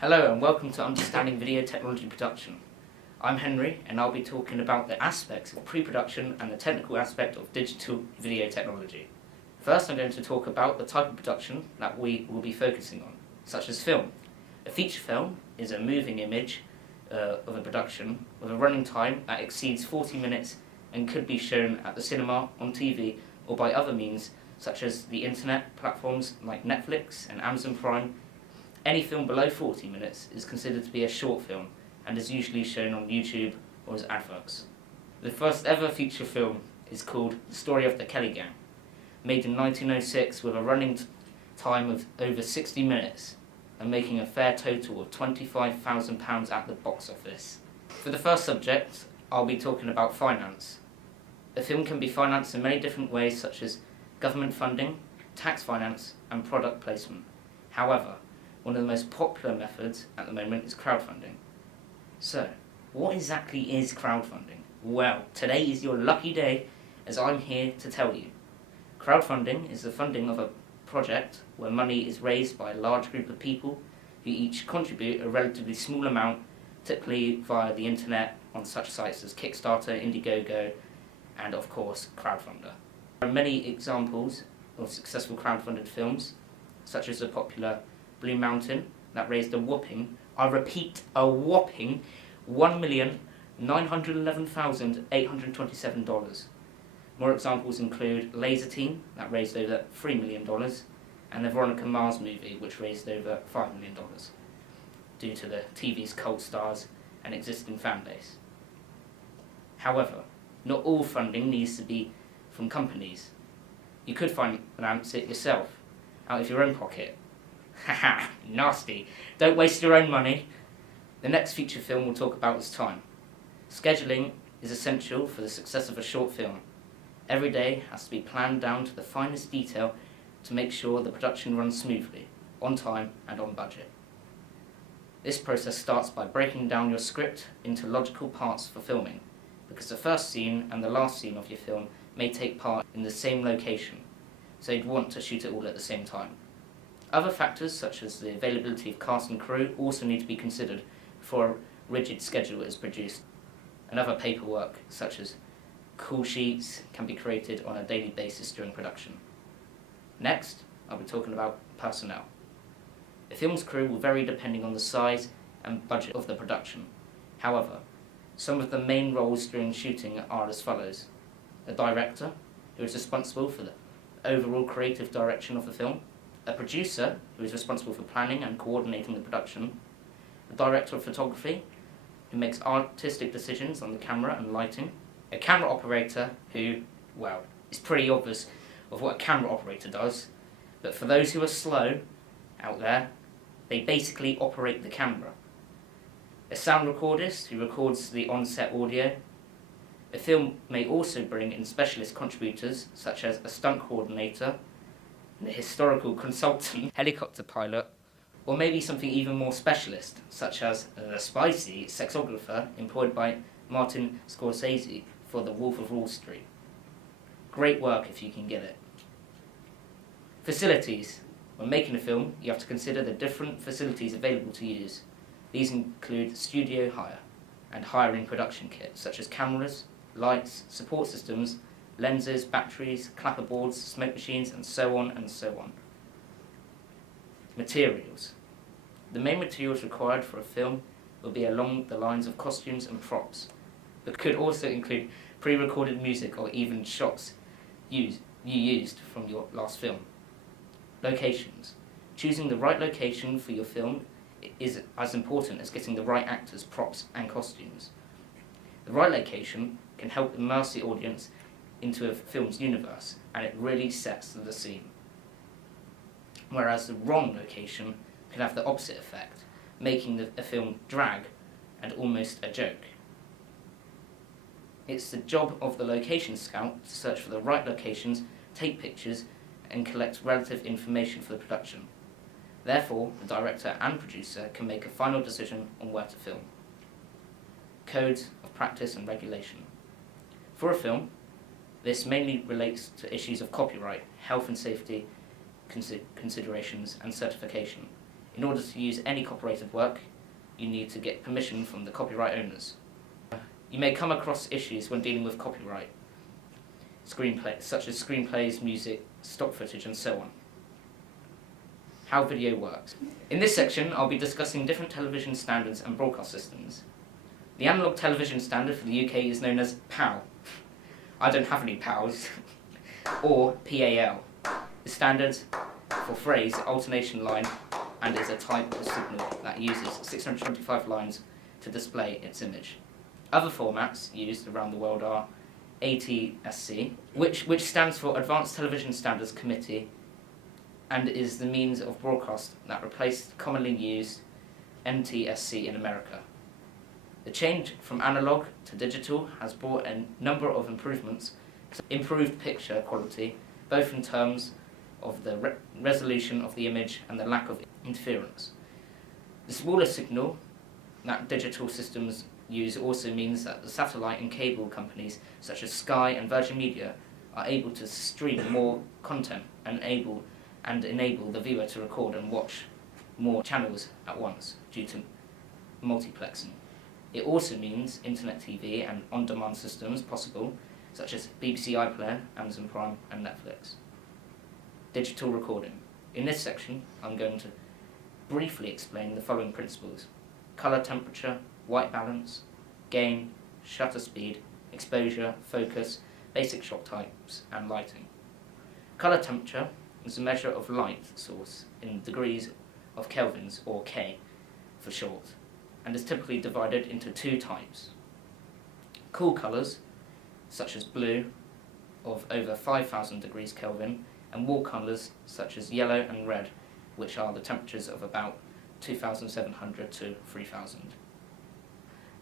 Hello and welcome to Understanding Video Technology Production. I'm Henry and I'll be talking about the aspects of pre-production and the technical aspect of digital video technology. First I'm going to talk about the type of production that we will be focusing on, such as film. A feature film is a moving image of a production with a running time that exceeds 40 minutes and could be shown at the cinema, on TV or by other means such as the internet platforms like Netflix and Amazon Prime. Any film below 40 minutes is considered to be a short film and is usually shown on YouTube or as adverts. The first ever feature film is called The Story of the Kelly Gang, made in 1906 with a running time of over 60 minutes and making a fair total of £25,000 at the box office. For the first subject, I'll be talking about finance. A film can be financed in many different ways such as government funding, tax finance and product placement. However, one of the most popular methods at the moment is crowdfunding. So, what exactly is crowdfunding? Well, today is your lucky day as I'm here to tell you. Crowdfunding is the funding of a project where money is raised by a large group of people who each contribute a relatively small amount, typically via the internet on such sites as Kickstarter, Indiegogo, and of course Crowdfunder. There are many examples of successful crowdfunded films, such as the popular Blue Mountain, that raised a whopping $1,911,827. More examples include Laser Team, that raised over $3 million, and the Veronica Mars movie, which raised over $5 million, due to the TV's cult stars and existing fan base. However, not all funding needs to be from companies. You could finance it yourself, out of your own pocket. Haha, nasty. Don't waste your own money. The next feature film we'll talk about is time. Scheduling is essential for the success of a short film. Every day has to be planned down to the finest detail to make sure the production runs smoothly, on time and on budget. This process starts by breaking down your script into logical parts for filming, because the first scene and the last scene of your film may take part in the same location, so you'd want to shoot it all at the same time. Other factors, such as the availability of cast and crew, also need to be considered before a rigid schedule is produced. And other paperwork, such as call sheets, can be created on a daily basis during production. Next, I'll be talking about personnel. A film's crew will vary depending on the size and budget of the production. However, some of the main roles during shooting are as follows: a director, who is responsible for the overall creative direction of the film; a producer, who is responsible for planning and coordinating the production; a director of photography, who makes artistic decisions on the camera and lighting; a camera operator, who, well, it's pretty obvious of what a camera operator does, but for those who are slow out there, they basically operate the camera; a sound recordist, who records the on-set audio. A film may also bring in specialist contributors, such as a stunt coordinator, a historical consultant, helicopter pilot, or maybe something even more specialist, such as the spicy sexographer employed by Martin Scorsese for The Wolf of Wall Street. Great work if you can get it. Facilities. When making a film, you have to consider the different facilities available to use. These include studio hire and hiring production kit, such as cameras, lights, support systems, lenses, batteries, clapperboards, smoke machines, and so on and so on. Materials. The main materials required for a film will be along the lines of costumes and props, but could also include pre-recorded music or even shots you used from your last film. Locations. Choosing the right location for your film is as important as getting the right actors, props, and costumes. The right location can help immerse the audience into a film's universe, and it really sets the scene. Whereas the wrong location can have the opposite effect, making a film drag and almost a joke. It's the job of the location scout to search for the right locations, take pictures, and collect relative information for the production. Therefore, the director and producer can make a final decision on where to film. Codes of practice and regulation. For a film, this mainly relates to issues of copyright, health and safety considerations, and certification. In order to use any copyrighted work, you need to get permission from the copyright owners. You may come across issues when dealing with copyright, such as screenplays, music, stock footage, and so on. How video works. In this section, I'll be discussing different television standards and broadcast systems. The analogue television standard for the UK is known as PAL. I don't have any PALs. Or PAL. The standard for phrase alternation line and is a type of signal that uses 625 lines to display its image. Other formats used around the world are ATSC, which stands for Advanced Television Standards Committee, and is the means of broadcast that replaced commonly used NTSC in America. The change from analog to digital has brought a number of improvements, improved picture quality, both in terms of the resolution of the image and the lack of interference. The smaller signal that digital systems use also means that the satellite and cable companies such as Sky and Virgin Media are able to stream more content and enable the viewer to record and watch more channels at once due to multiplexing. It also means internet TV and on-demand systems possible, such as BBC iPlayer, Amazon Prime and Netflix. Digital recording. In this section, I'm going to briefly explain the following principles: colour temperature, white balance, gain, shutter speed, exposure, focus, basic shot types, and lighting. Colour temperature is a measure of light source in degrees of kelvins, or K for short, and is typically divided into two types. Cool colours, such as blue, of over 5,000 degrees Kelvin, and warm colours, such as yellow and red, which are the temperatures of about 2,700 to 3,000.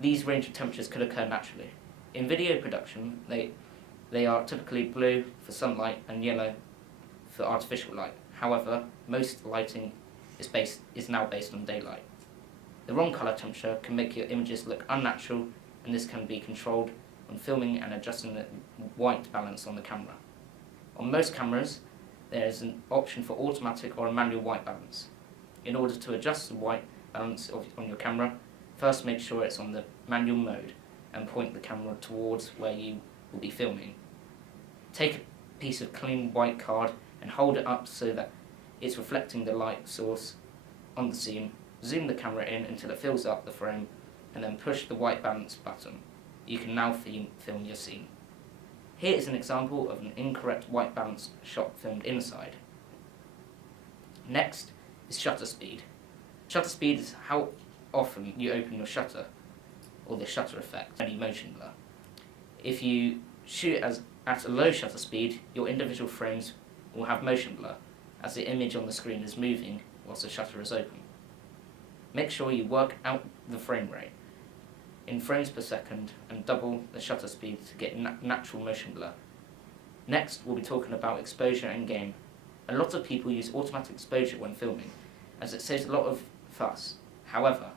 These range of temperatures could occur naturally. In video production, they are typically blue for sunlight and yellow for artificial light. However, most lighting is now based on daylight. The wrong colour temperature can make your images look unnatural, and this can be controlled on filming and adjusting the white balance on the camera. On most cameras, there is an option for automatic or a manual white balance. In order to adjust the white balance on your camera, first make sure it's on the manual mode and point the camera towards where you will be filming. Take a piece of clean white card and hold it up so that it's reflecting the light source on the scene. Zoom the camera in until it fills up the frame and then push the white balance button. You can now film your scene. Here is an example of an incorrect white balance shot filmed inside. Next is shutter speed. Shutter speed is how often you open your shutter, or the shutter effect, any motion blur. If you shoot at a low shutter speed, your individual frames will have motion blur, as the image on the screen is moving whilst the shutter is open. Make sure you work out the frame rate in frames per second and double the shutter speed to get natural motion blur. Next, we'll be talking about exposure and gain. A lot of people use automatic exposure when filming, as it saves a lot of fuss. However,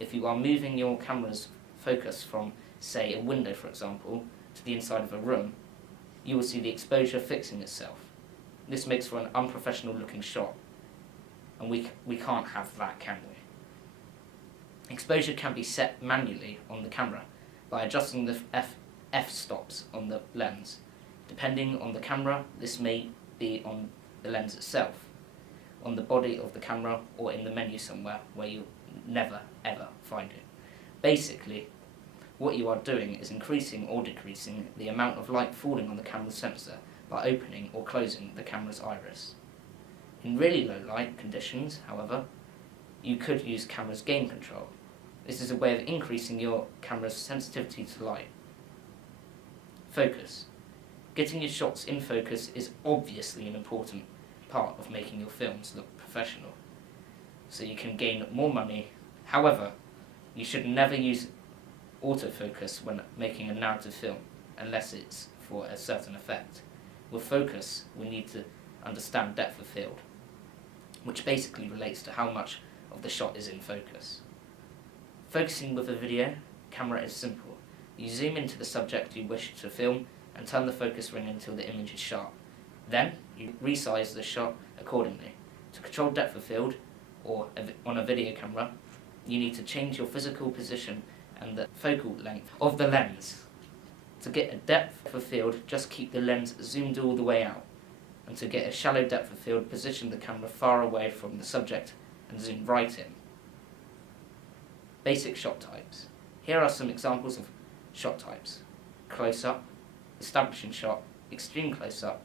if you are moving your camera's focus from, say, a window for example, to the inside of a room, you will see the exposure fixing itself. This makes for an unprofessional looking shot, and we can't have that, can we? Exposure can be set manually on the camera by adjusting the f-stops on the lens. Depending on the camera, this may be on the lens itself, on the body of the camera, or in the menu somewhere where you'll never ever find it. Basically, what you are doing is increasing or decreasing the amount of light falling on the camera's sensor by opening or closing the camera's iris. In really low light conditions, however, you could use camera's gain control. This is a way of increasing your camera's sensitivity to light. Focus. Getting your shots in focus is obviously an important part of making your films look professional, so you can gain more money. However, you should never use autofocus when making a narrative film, unless it's for a certain effect. With focus, we need to understand depth of field, which basically relates to how much of the shot is in focus. Focusing with a video camera is simple. You zoom into the subject you wish to film and turn the focus ring until the image is sharp. Then, you resize the shot accordingly. To control depth of field, or on a video camera, you need to change your physical position and the focal length of the lens. To get a depth of field, just keep the lens zoomed all the way out. And to get a shallow depth of field, position the camera far away from the subject and zoom right in. Basic shot types. Here are some examples of shot types: close-up, establishing shot, extreme close-up.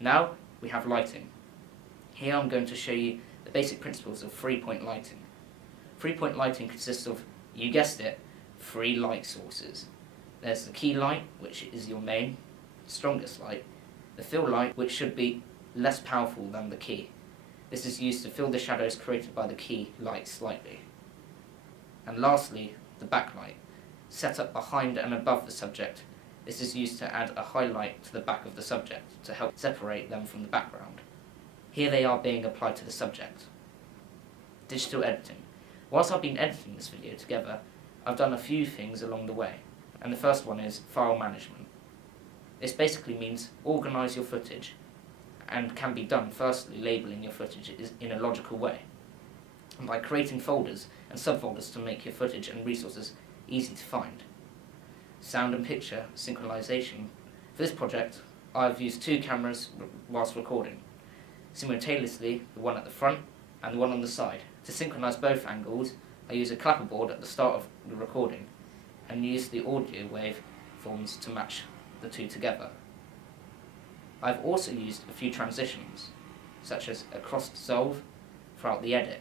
Now we have lighting. Here I'm going to show you the basic principles of three-point lighting. Three-point lighting consists of, you guessed it, 3 light sources. There's the key light, which is your main, strongest light, the fill light, which should be less powerful than the key. This is used to fill the shadows created by the key light slightly. And lastly, the backlight, set up behind and above the subject. This is used to add a highlight to the back of the subject to help separate them from the background. Here they are being applied to the subject. Digital editing. Whilst I've been editing this video together, I've done a few things along the way, and the first one is file management. This basically means organise your footage, and can be done firstly labelling your footage in a logical way, and by creating folders and subfolders to make your footage and resources easy to find. Sound and picture synchronization. For this project, I've used 2 cameras whilst recording, simultaneously the one at the front and the one on the side. To synchronise both angles, I use a clapperboard at the start of the recording and use the audio waveforms to match the 2 together. I've also used a few transitions, such as a cross-dissolve throughout the edit.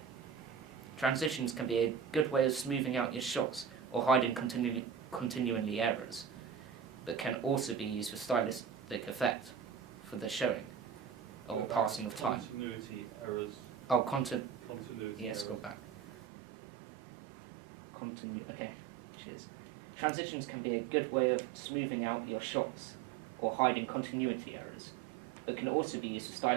Transitions can be a good way of smoothing out your shots or hiding continually errors, but can also be used for stylistic effect for the showing or passing of time. Continuity errors. Oh, continuity. Yeah, scroll back. Okay, cheers. Transitions can be a good way of smoothing out your shots or hiding continuity errors, but can also be used for stylistic